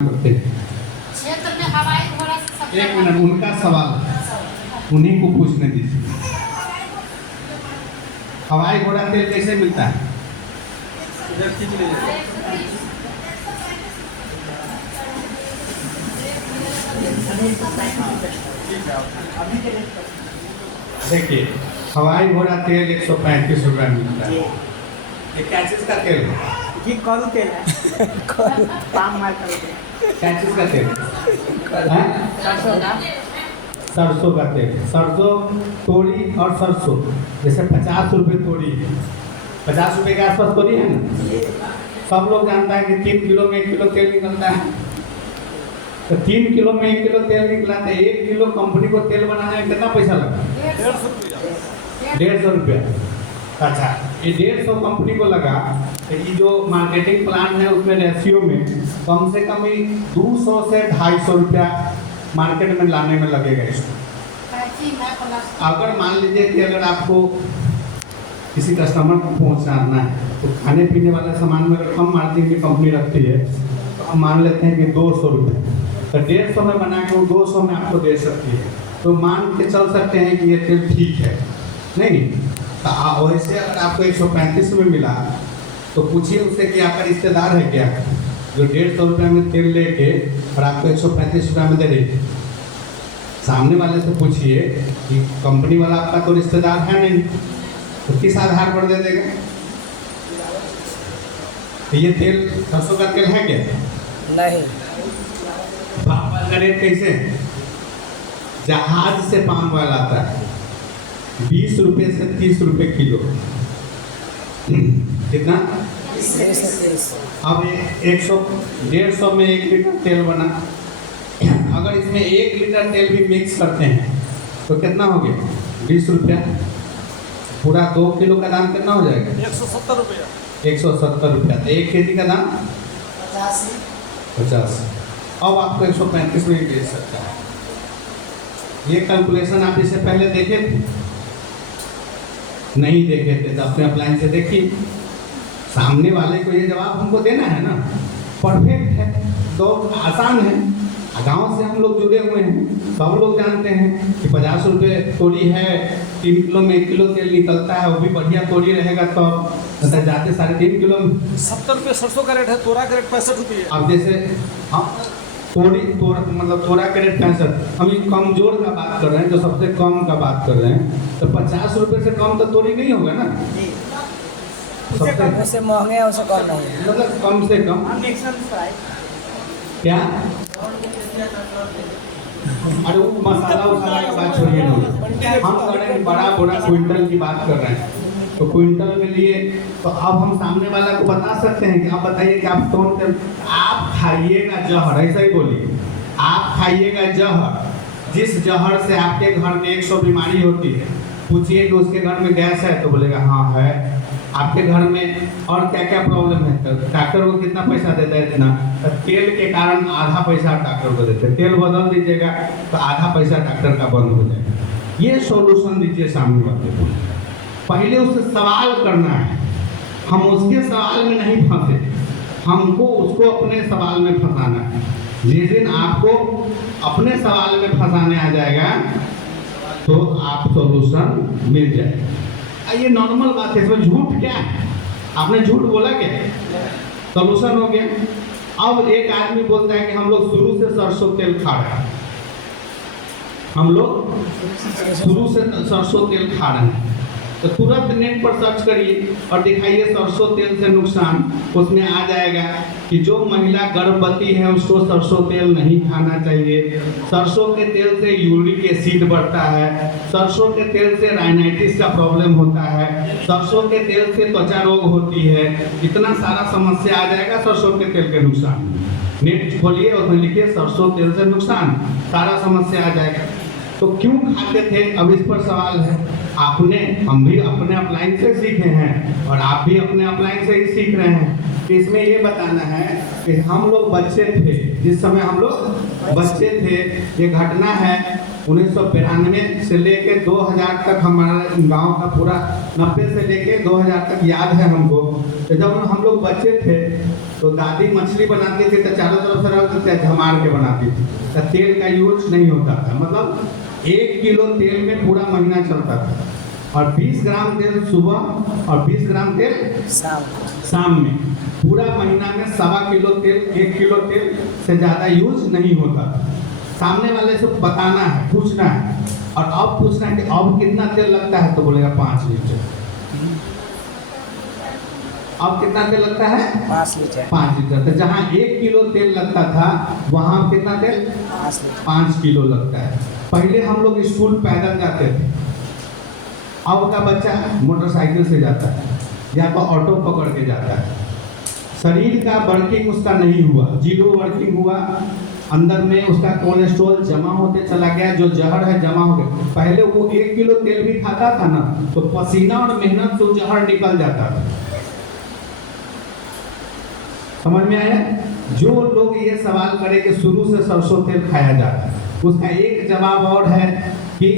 करते हैं। क्षेत्र में हवाई घोड़ा से सबसे एक मिनट, उनका सवाल उन्हीं को पूछने दीजिए। हवाई घोड़ा तेल कैसे मिलता है? देखिए, हवाई घोड़ा तेल 135 रुपये मिलता है। ये क्या चीज़ का तेल है? जी करू तेल है पाम मार करू तेल क्या चीज़ का तेल है? सरसों का सरसों का तेल। सरसों, तोरी और सरसों, जैसे 50 रुपये तोरी है, 50 रुपये के आसपास तोरी है ना। सब लोग जानता है कि 3 किलो में 1 किलो तेल निकलता है। तो 3 किलो में 1 किलो तेल निकला तो 1 किलो कंपनी को तेल बनाने में कितना पैसा लगा? 150 रुपया। अच्छा, ये 150 कंपनी को लगा तो ये जो मार्केटिंग प्लान है उसमें रेशियो में कम से कम ही 200 से 250 रुपया मार्केट में लाने में लगेगा इसको। अगर मान लीजिए कि अगर आपको किसी कस्टमर को पहुंचाना है तो खाने पीने वाले सामान में अगर कम मार्जिन की कंपनी रखती है तो हम मान लेते हैं कि 200 रुपये, तो 150 में बना के वो 200 में आपको दे सकती है। तो मान के चल सकते हैं कि ये तेल ठीक है, नहीं? तो वैसे अगर आपको 135 में मिला तो पूछिए उससे कि आपका रिश्तेदार है क्या जो 150 रुपये में तेल लेके और आपको 135 रुपये में दे रही। सामने वाले से पूछिए कि कंपनी वाला आपका तो रिश्तेदार है नहीं, तो किस आधार पर दे देगा? तो ये तेल सरसों का तेल है क्या? नहीं। पाम ऑयल का रेट कैसे है? जहाज से पाम ऑयल आता है 20 रुपये से 30 रुपये किलो। कितना? अब 100-150 में 1 लीटर तेल बना। अगर इसमें 1 लीटर तेल भी मिक्स करते हैं तो कितना हो गया? 20 रुपया। पूरा 2 किलो का दाम कितना हो जाएगा? 170 रुपया। 170 रुपया। तो 1 केजी का दाम 50। अब आपको 135 में ही बेच सकता है। ये कैलकुलेशन आप इससे पहले देखे थे? नहीं देखे थे तो अपने अप्लायंस से देखिए। सामने वाले को ये जवाब हमको देना है ना, परफेक्ट है तो आसान है। गांव से हम लोग जुड़े हुए हैं, सब लोग जानते हैं कि 50 रुपये तोरी है, 3 किलो में 1 किलो तेल निकलता है, वो भी बढ़िया तोरी रहेगा तो मतलब जाते 3.5 किलो में 70 रुपये सरसों का रेट है, तोरा का रेट 65 रुपये है। अब जैसे हम मतलब तोरा के रेट 65, हम ये कमजोर का बात कर रहे हैं, जो सबसे कम का बात कर रहे हैं, तो 50 रुपये से कम तो तोरी नहीं होगा ना। उससे कम से महंगे है, उससे कम नहीं है। मतलब कम से कम क्या? अरे वो मसाला उसाला की बात छोड़िए ना, हम कर रहे हैं बड़ा क्विंटल की बात कर रहे हैं। तो क्विंटल में लिए तो अब हम सामने वाला को बता सकते हैं कि आप बताइए कि आप कौन तेल आप खाइएगा? जहर, ऐसा ही बोलिए, आप खाइएगा जहर। जिस जहर से आपके घर में 100 बीमारी होती है, पूछिए कि उसके घर में गैस है तो बोलेगा हाँ है। आपके घर में और क्या क्या प्रॉब्लम है तो डॉक्टर को कितना पैसा देता है? इतना। तो तेल के कारण आधा पैसा डॉक्टर को देते हैं। तेल बदल दीजिएगा तो आधा पैसा डॉक्टर का बंद हो जाएगा। ये सॉल्यूशन दीजिए सामने वाले को। पहले उससे सवाल करना है, हम उसके सवाल में नहीं फंसे, हमको उसको अपने सवाल में फंसाना है। जिस दिन आपको अपने सवाल में फंसाने आ जाएगा तो आप सॉल्यूशन मिल जाएगा। ये नॉर्मल बात है, इसमें झूठ क्या है? आपने झूठ बोला क्या? सॉल्यूशन हो गया। अब एक आदमी बोलता है कि हम लोग शुरू से सरसों तेल खा रहे हैं, हम लोग शुरू से सरसों तेल खा रहे हैं, तो तुरंत नेट पर सर्च करिए और दिखाइए सरसों तेल से नुकसान। उसमें आ जाएगा कि जो महिला गर्भवती है उसको सरसों तेल नहीं खाना चाहिए। सरसों के तेल से यूरिक एसिड बढ़ता है, सरसों के तेल से राइनाइटिस का प्रॉब्लम होता है, सरसों के तेल से त्वचा रोग होती है। इतना सारा समस्या आ जाएगा सरसों के तेल के नुकसान। नेट खोलिए और उसमें लिखिए सरसों तेल से नुकसान, सारा समस्या आ जाएगा। तो क्यों खाते थे? अब इस पर सवाल है। हम भी अपने अप्लायंस से सीखे हैं और आप भी अपने अप्लायंस से ही सीख रहे हैं। तो इसमें ये बताना है कि हम लोग बच्चे थे, जिस समय हम लोग बच्चे थे, ये घटना है 1992 से लेके 2000 तक हमारे गांव का पूरा 90 से लेके 2000 तक याद है हमको। तो जब हम लोग बच्चे थे तो दादी मछली बनाती थी तो चारों तरफ से रख देते झमार के बनाती थी, तो तेल का यूज नहीं होता था। मतलब 1 किलो तेल में पूरा महीना चलता था, और 20 ग्राम तेल सुबह और 20 ग्राम तेल शाम में, पूरा महीना में 1.25 किलो तेल, 1 किलो तेल से ज़्यादा यूज नहीं होता। सामने वाले से बताना है, पूछना है, और अब पूछना है कि अब कितना तेल लगता है, तो बोलेगा 5 लीटर। अब कितना तेल लगता है? 5 लीटर। 5 लीटर। तो जहाँ 1 किलो तेल लगता था वहाँ कितना तेल? 5 किलो लगता है। पहले हम लोग स्कूल पैदल जाते थे, अब का बच्चा मोटरसाइकिल से जाता है या तो ऑटो पकड़ के जाता है। शरीर का वर्किंग उसका नहीं हुआ, जीरो वर्किंग हुआ, अंदर में उसका कोलेस्ट्रॉल जमा होते चला गया, जो जहर है जमा हो गया। पहले वो 1 किलो तेल भी खाता था ना, तो पसीना और मेहनत से जहर निकल जाता था। समझ में आया? जो लोग ये सवाल करें कि शुरू से सरसों तेल खाया जाता है, उसका एक जवाब और है कि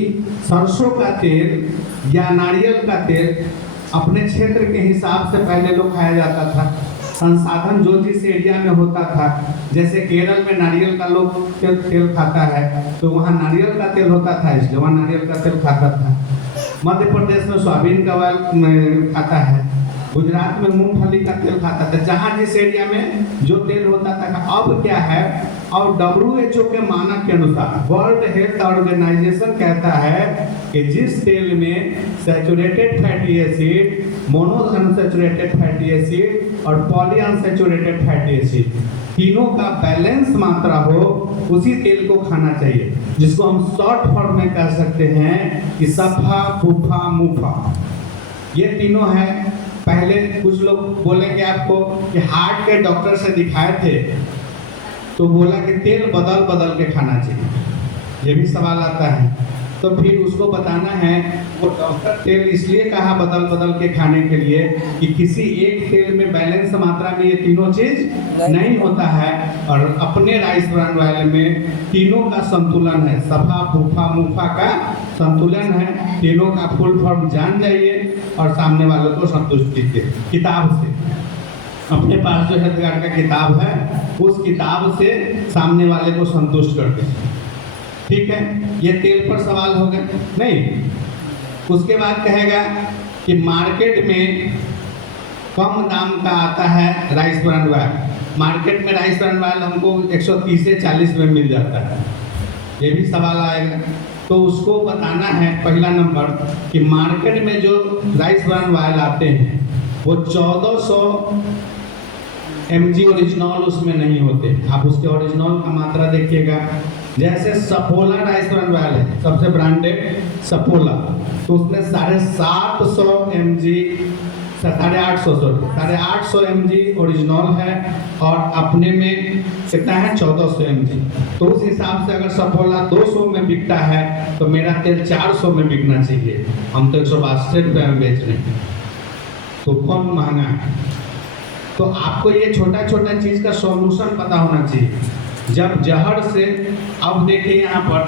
सरसों का तेल या नारियल का तेल अपने क्षेत्र के हिसाब से पहले लोग खाया जाता था। संसाधन जो जिस एरिया में होता था, जैसे केरल में नारियल का लोग तेल खाता है, तो वहाँ नारियल का तेल होता था, इसलिए वहाँ नारियल का तेल खाता था। मध्य प्रदेश में सोयाबीन का ऑयल खाता है, गुजरात में मूंगफली का तेल खाता था। जहाँ जिस एरिया में जो तेल होता था। अब क्या है, और WHO के मानक के अनुसार वर्ल्ड हेल्थ ऑर्गेनाइजेशन कहता है कि जिस तेल में saturated fatty acid, mono unsaturated fatty acid और पॉली अनसैचुरेटेड फैटी एसिड तीनों का बैलेंस मात्रा हो, उसी तेल को खाना चाहिए, जिसको हम शॉर्ट फॉर्म में कह सकते हैं कि सफा फूफा मुफा। ये तीनों है। पहले कुछ लोग बोलेंगे आपको कि हार्ट के डॉक्टर से दिखाए थे तो बोला कि तेल बदल बदल के खाना चाहिए, ये भी सवाल आता है। तो फिर उसको बताना है वो डॉक्टर तेल इसलिए कहा बदल बदल के खाने के लिए कि किसी एक तेल में बैलेंस मात्रा में ये तीनों चीज नहीं होता है, और अपने राइस ब्रांड ऑयल में तीनों का संतुलन है, सफा फूफा मुफा का संतुलन है। तीनों का फुल फॉर्म जान जाइए और सामने वालों को संतुष्ट कीजिए किताब से। अपने पास जो हेल्थ गार्ड का किताब है, उस किताब से सामने वाले को संतुष्ट करते हैं। ठीक है, ये तेल पर सवाल हो गए नहीं। उसके बाद कहेगा कि मार्केट में कम दाम का आता है राइस ब्रांड ऑयल। मार्केट में राइस ब्रांड ऑयल हमको 130 से 40 में मिल जाता है, ये भी सवाल आएगा। तो उसको बताना है पहला नंबर कि मार्केट में जो राइस ब्रांड ऑयल आते हैं वो 1400 mg ओरिजिनल उसमें नहीं होते। आप उसके ओरिजिनल का मात्रा देखिएगा। जैसे सफोला राइस ब्रांड ऑयल है, सबसे ब्रांडेड सफोला, तो उसमें 750 mg 850 mg ओरिजिनल है, और अपने में कितना है 1400 mg। तो उस हिसाब से अगर सफोला 200 में बिकता है तो मेरा तेल 400 में बिकना चाहिए। हम तो 162 रुपये में बेच रहे हैं, तो कौन महंगा है? तो आपको ये छोटा छोटा चीज़ का सॉल्यूशन पता होना चाहिए। जब जहर से, अब देखिए यहाँ पर